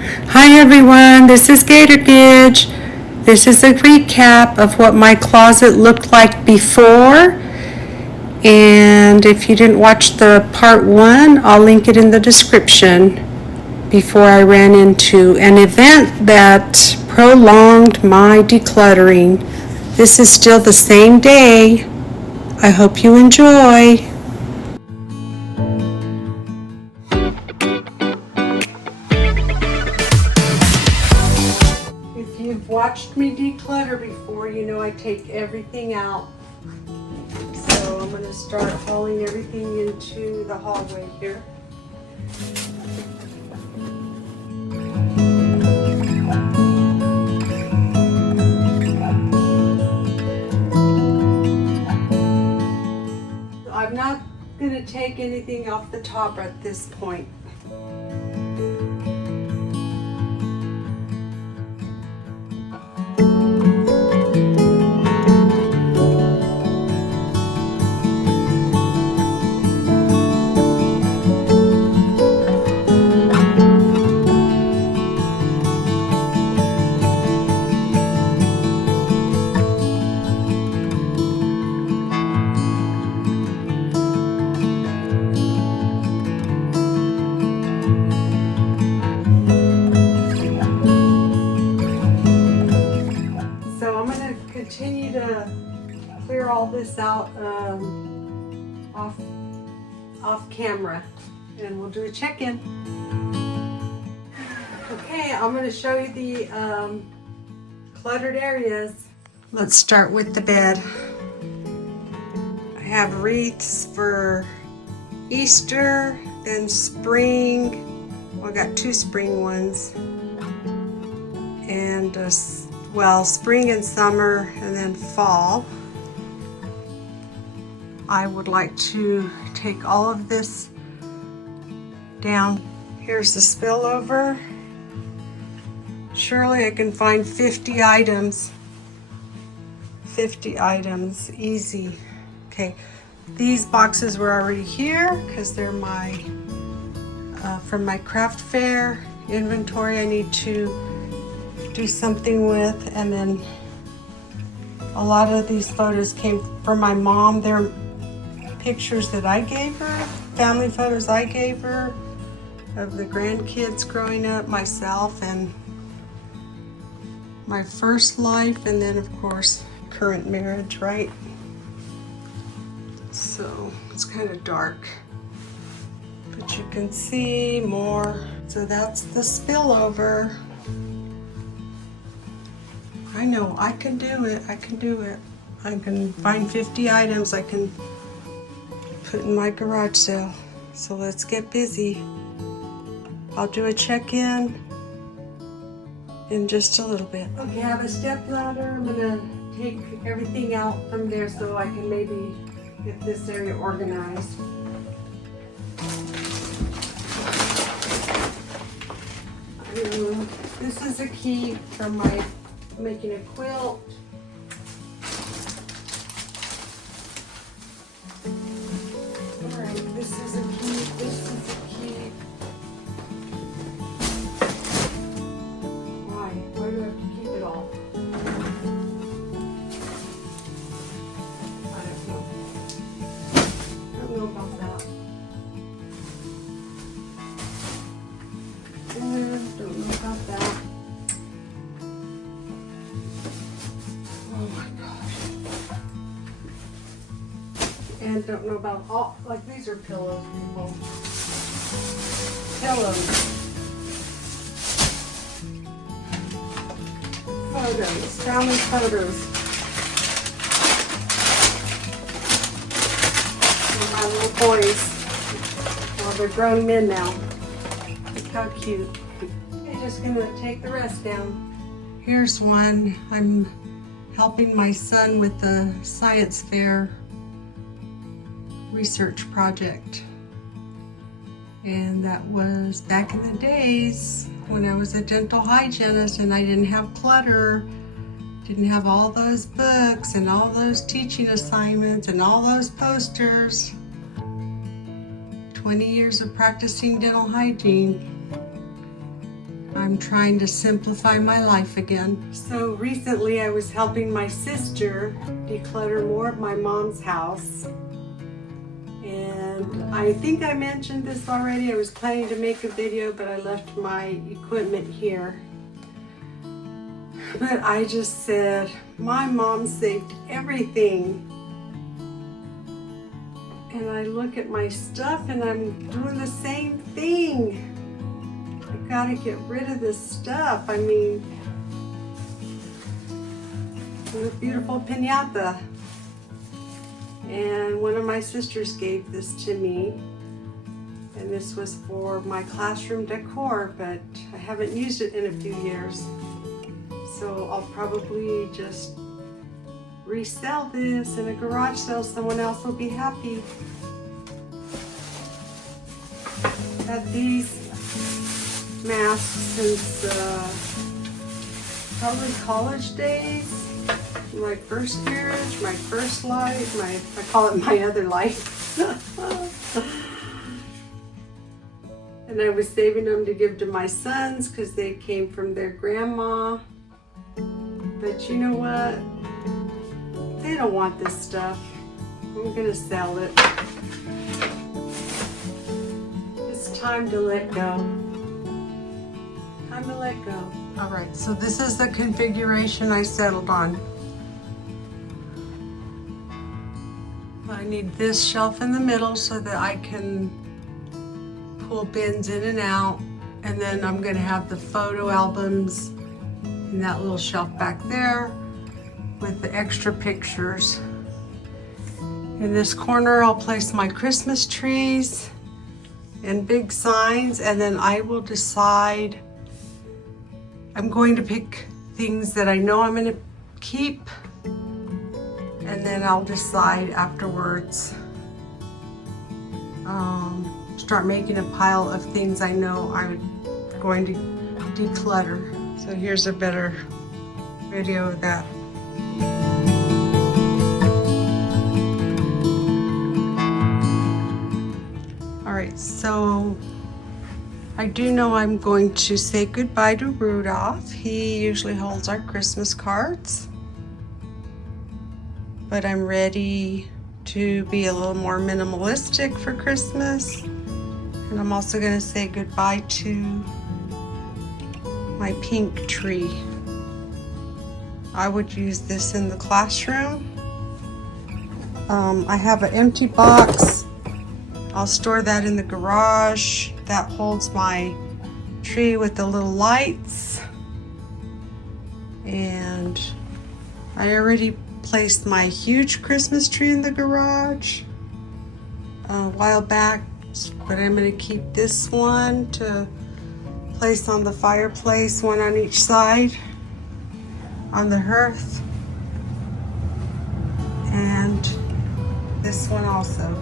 Hi everyone, this is Gator Gidge. This is a recap of what my closet looked like before. And if you didn't watch the part 1, I'll link it in the description. Before I ran into an event that prolonged my decluttering. This is still the same day. I hope you enjoy. If you've watched me declutter before, you know I take everything out. So I'm going to start hauling everything into the hallway here. I'm not going to take anything off the top at this point. Continue to clear all this out off camera, and we'll do a check-in. Okay, I'm going to show you the cluttered areas. Let's start with the bed. I have wreaths for Easter, then spring. Well, I got 2 spring ones, and well, spring and summer, and then fall. I would like to take all of this down. Here's the spillover. Surely I can find 50 items. 50 items, easy. Okay, these boxes were already here because they're my from my craft fair inventory I need to do something with, and then a lot of these photos came from my mom. They're pictures that I gave her, family photos I gave her of the grandkids growing up, myself, and my first life, and then of course current marriage, right? So it's kind of dark, but you can see more. So that's the spillover. I know, I can do it, I can do it. I can find 50 items I can put in my garage sale. So let's get busy. I'll do a check-in in just a little bit. Okay, I have a step ladder. I'm gonna take everything out from there so I can maybe get this area organized. This is a key from my making a quilt. Alright, this is a key, this is a key. Why? Why do I have to keep it all? I don't know. I don't know about that. Don't know about that. And don't know about all, like these are pillows, people. Pillows. Photos, family photos. And my little boys. Well, they're grown men now. Look how cute. I'm just gonna take the rest down. Here's one. I'm helping my son with the science fair research project, and that was back in the days when I was a dental hygienist and I didn't have clutter, didn't have all those books and all those teaching assignments and all those posters. 20 years of practicing dental hygiene. I I'm trying to simplify my life again. So recently I was helping my sister declutter more of my mom's house. And I think I mentioned this already. I was planning to make a video, but I left my equipment here. But I just said, my mom saved everything. And I look at my stuff and I'm doing the same thing. I gotta get rid of this stuff. I mean, it's a beautiful piñata. And one of my sisters gave this to me. And this was for my classroom decor, but I haven't used it in a few years. So I'll probably just resell this in a garage sale. Someone else will be happy. Had these masks since probably college days. My first marriage, my first life, I call it my other life. And I was saving them to give to my sons because they came from their grandma. But you know what? They don't want this stuff. I'm gonna sell it. It's time to let go. Time to let go. All right, so this is the configuration I settled on. I need this shelf in the middle so that I can pull bins in and out. And then I'm gonna have the photo albums in that little shelf back there with the extra pictures. In this corner, I'll place my Christmas trees and big signs, and then I will decide. I'm going to pick things that I know I'm gonna keep, and then I'll decide afterwards. Start making a pile of things I know I'm going to declutter. So here's a better video of that. All right, so I do know I'm going to say goodbye to Rudolph. He usually holds our Christmas cards. But I'm ready to be a little more minimalistic for Christmas. And I'm also gonna say goodbye to my pink tree. I would use this in the classroom. I have an empty box. I'll store that in the garage. That holds my tree with the little lights. And I already placed my huge Christmas tree in the garage a while back, but I'm going to keep this one to place on the fireplace, one on each side on the hearth, and this one also.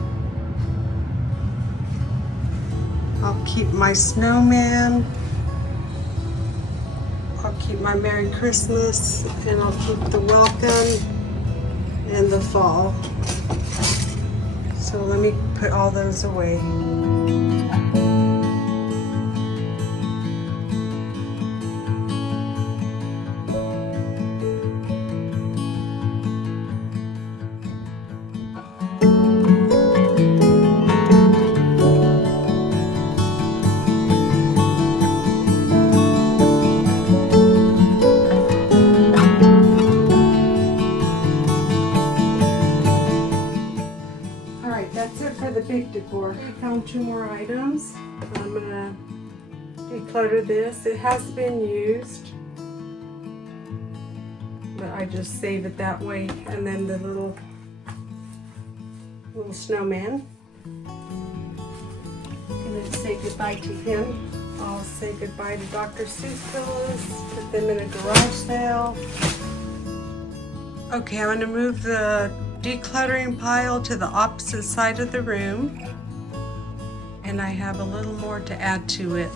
I'll keep my snowman, I'll keep my Merry Christmas, and I'll keep the welcome in the fall. So let me put all those away. Big decor. I found 2 more items. I'm gonna declutter this. It has been used, but I just save it that way. And then the little snowman. I'm gonna say goodbye to him. I'll say goodbye to Dr. Seuss pillows. Put them in a garage sale. Okay, I'm gonna move the decluttering pile to the opposite side of the room, and I have a little more to add to it.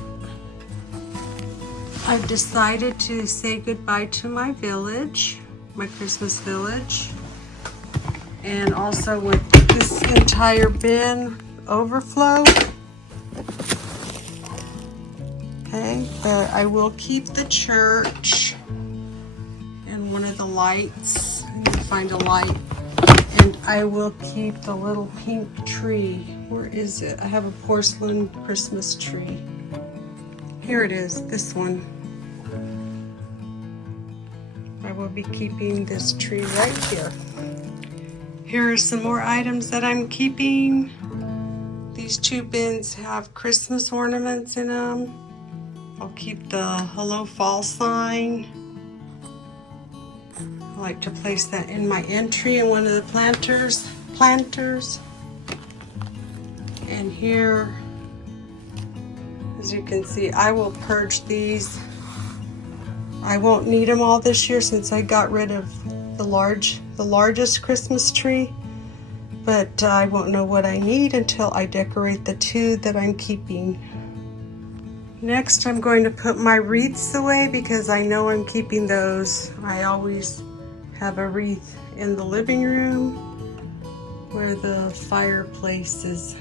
I've decided to say goodbye to my village, my Christmas village, and also with this entire bin overflow. Okay, think, but I will keep the church and one of the lights. I need to find a light. And I will keep the little pink tree. Where is it? I have a porcelain Christmas tree. Here it is, this one. I will be keeping this tree right here. Here are some more items that I'm keeping. These 2 bins have Christmas ornaments in them. I'll keep the Hello Fall sign. I like to place that in my entry in one of the planters. And here, as you can see, I will purge these. I won't need them all this year since I got rid of the largest Christmas tree, but I won't know what I need until I decorate the 2 that I'm keeping. Next, I'm going to put my wreaths away because I know I'm keeping those. I always have a wreath in the living room where the fireplace is.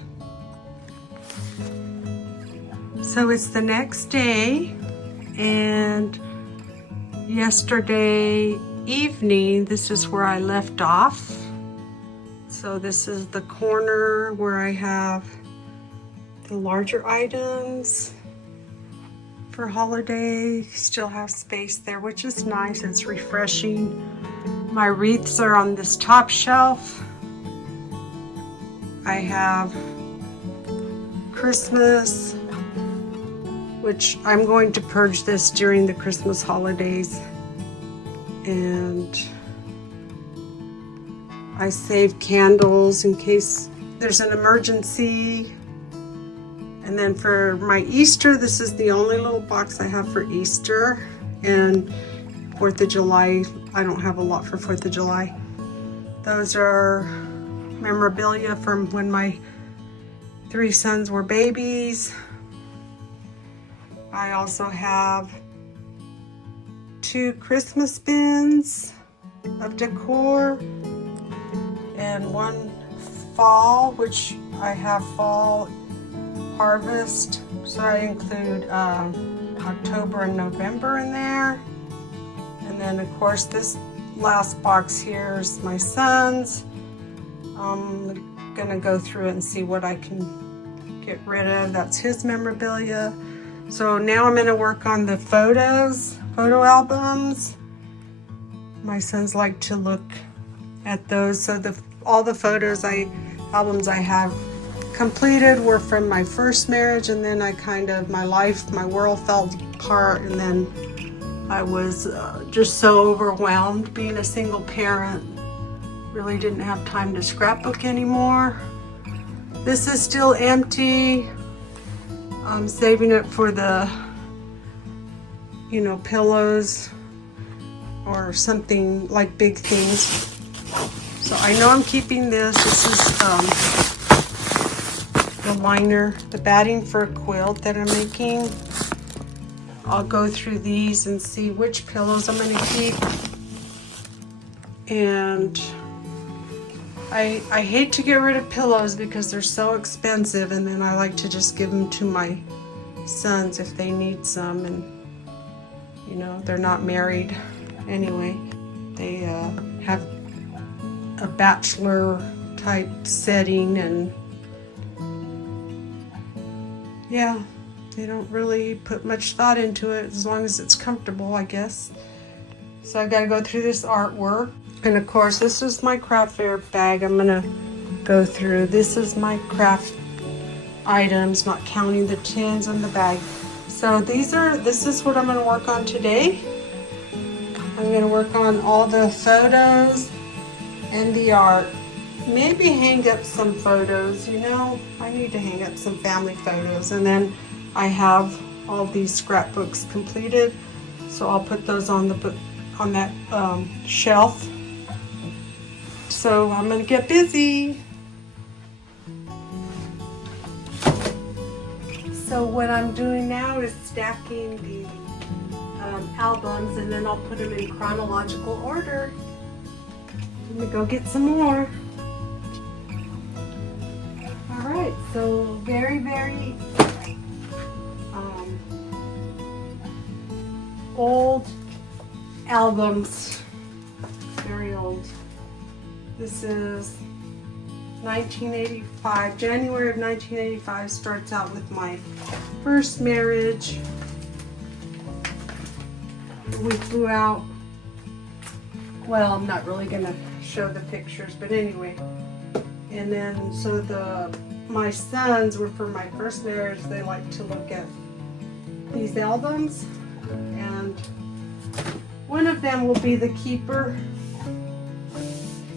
So it's the next day, and yesterday evening, this is where I left off. So this is the corner where I have the larger items for holiday. Still have space there, which is nice. It's refreshing. My wreaths are on this top shelf. I have Christmas, which I'm going to purge this during the Christmas holidays. And I save candles in case there's an emergency. And then for my Easter, this is the only little box I have for Easter. And 4th of July, I don't have a lot for 4th of July. Those are memorabilia from when my 3 sons were babies. I also have 2 Christmas bins of decor and 1 fall, which I have fall harvest. So I include October and November in there. And then of course this last box here is my son's. I'm gonna go through it and see what I can get rid of. That's his memorabilia. So now I'm gonna work on the photo albums. My sons like to look at those. So all the albums I have completed were from my first marriage, and then my world fell apart, and then I was just so overwhelmed being a single parent. Really didn't have time to scrapbook anymore. This is still empty. I'm saving it for the, pillows or something like big things. So I know I'm keeping this. This is the liner, the batting for a quilt that I'm making. I'll go through these and see which pillows I'm going to keep. And I hate to get rid of pillows because they're so expensive, and then I like to just give them to my sons if they need some, and they're not married anyway. They have a bachelor type setting, and yeah, they don't really put much thought into it as long as it's comfortable, I guess. So I've got to go through this artwork. And of course, this is my craft fair bag I'm gonna go through. This is my craft items, not counting the tins in the bag. So this is what I'm gonna work on today. I'm gonna work on all the photos and the art. Maybe hang up some photos, I need to hang up some family photos. And then I have all these scrapbooks completed, so I'll put those on that shelf. So I'm gonna get busy. So what I'm doing now is stacking the albums, and then I'll put them in chronological order. Let me go get some more. All right, so very, very old albums, very old. This is 1985, January of 1985 starts out with my first marriage. We flew out, well, I'm not really gonna show the pictures, but anyway. And then, so my sons were from my first marriage, they like to look at these albums, and one of them will be the keeper.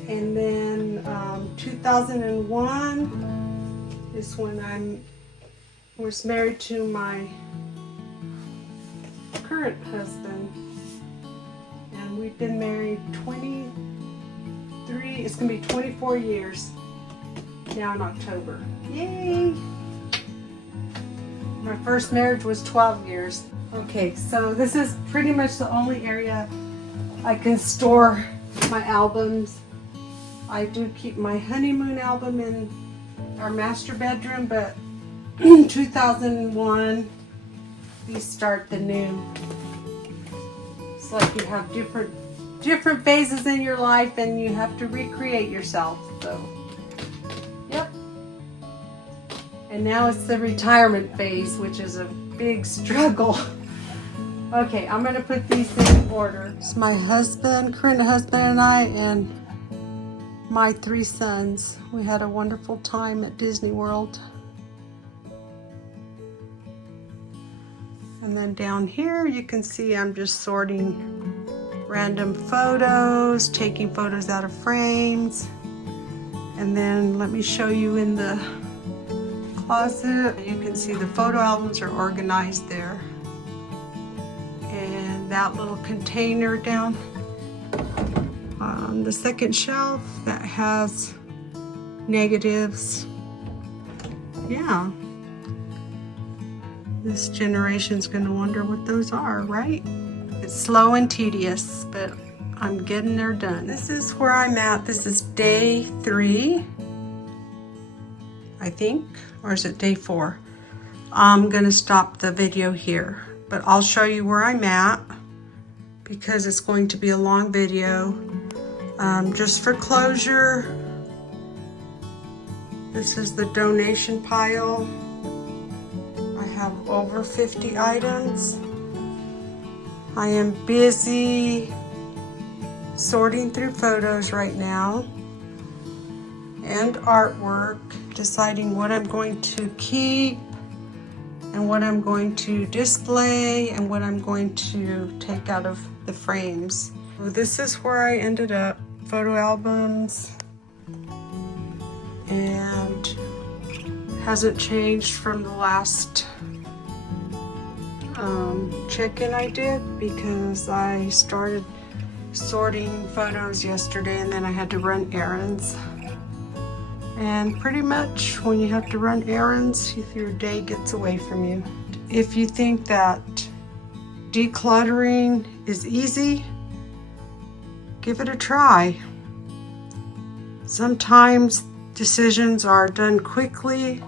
And then 2001 is when I was married to my current husband, and we've been married 23, it's gonna be 24 years now in October. Yay! My first marriage was 12 years. Okay, so this is pretty much the only area I can store my albums. I do keep my honeymoon album in our master bedroom, but 2001, we start the new. It's like you have different phases in your life and you have to recreate yourself, so. Yep. And now it's the retirement phase, which is a big struggle. Okay, I'm gonna put these in order. It's my husband, current husband, and I, and my 3 sons. We had a wonderful time at Disney World. And then down here you can see I'm just sorting random photos, taking photos out of frames. And then let me show you in the closet. You can see the photo albums are organized there. And that little container down on the second shelf that has negatives. Yeah. This generation's gonna wonder what those are, right? It's slow and tedious, but I'm getting there done. This is where I'm at. This is day 3, I think, or is it day 4? I'm gonna stop the video here, but I'll show you where I'm at because it's going to be a long video. Just for closure, this is the donation pile. I have over 50 items. I am busy sorting through photos right now and artwork, deciding what I'm going to keep and what I'm going to display and what I'm going to take out of the frames. So this is where I ended up, photo albums, and hasn't changed from the last check-in I did, because I started sorting photos yesterday and then I had to run errands. And pretty much when you have to run errands, your day gets away from you. If you think that decluttering is easy, give it a try. Sometimes decisions are done quickly.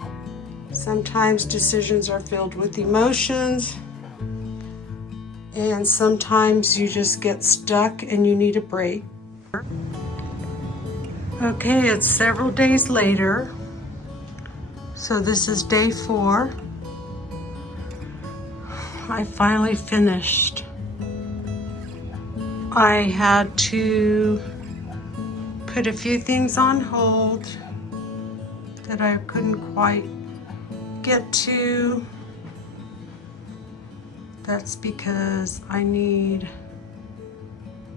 Sometimes decisions are filled with emotions. And sometimes you just get stuck and you need a break. Okay, it's several days later. So this is day 4. I finally finished. I had to put a few things on hold that I couldn't quite get to. That's because I need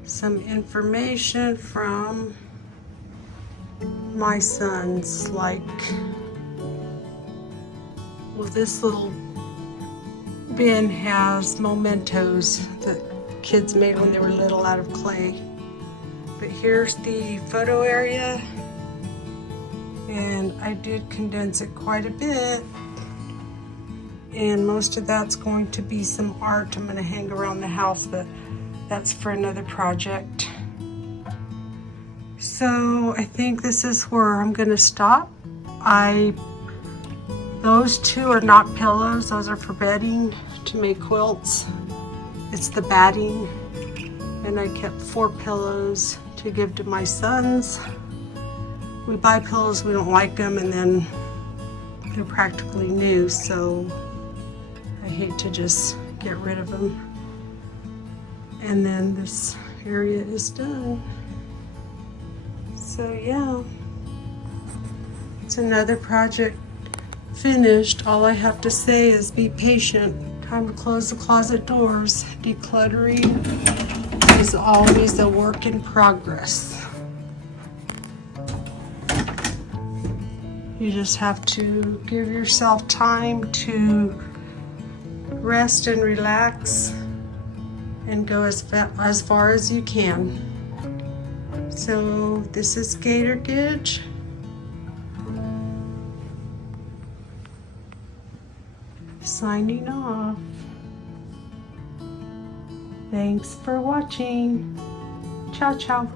some information from my sons, like, well, this little bin has mementos that kids made when they were little out of clay. But here's the photo area, and I did condense it quite a bit. And most of that's going to be some art I'm going to hang around the house, but that's for another project. So I think this is where I'm going to stop. Those 2 are not pillows, those are for bedding to make quilts. It's the batting, and I kept 4 pillows to give to my sons. We buy pillows, we don't like them, and then they're practically new, so I hate to just get rid of them. And then this area is done. So yeah, it's another project finished. All I have to say is be patient. Time to close the closet doors. Decluttering is always a work in progress. You just have to give yourself time to rest and relax and go as far as you can. So this is Gator Gidge. Signing off. Thanks for watching. Ciao, ciao.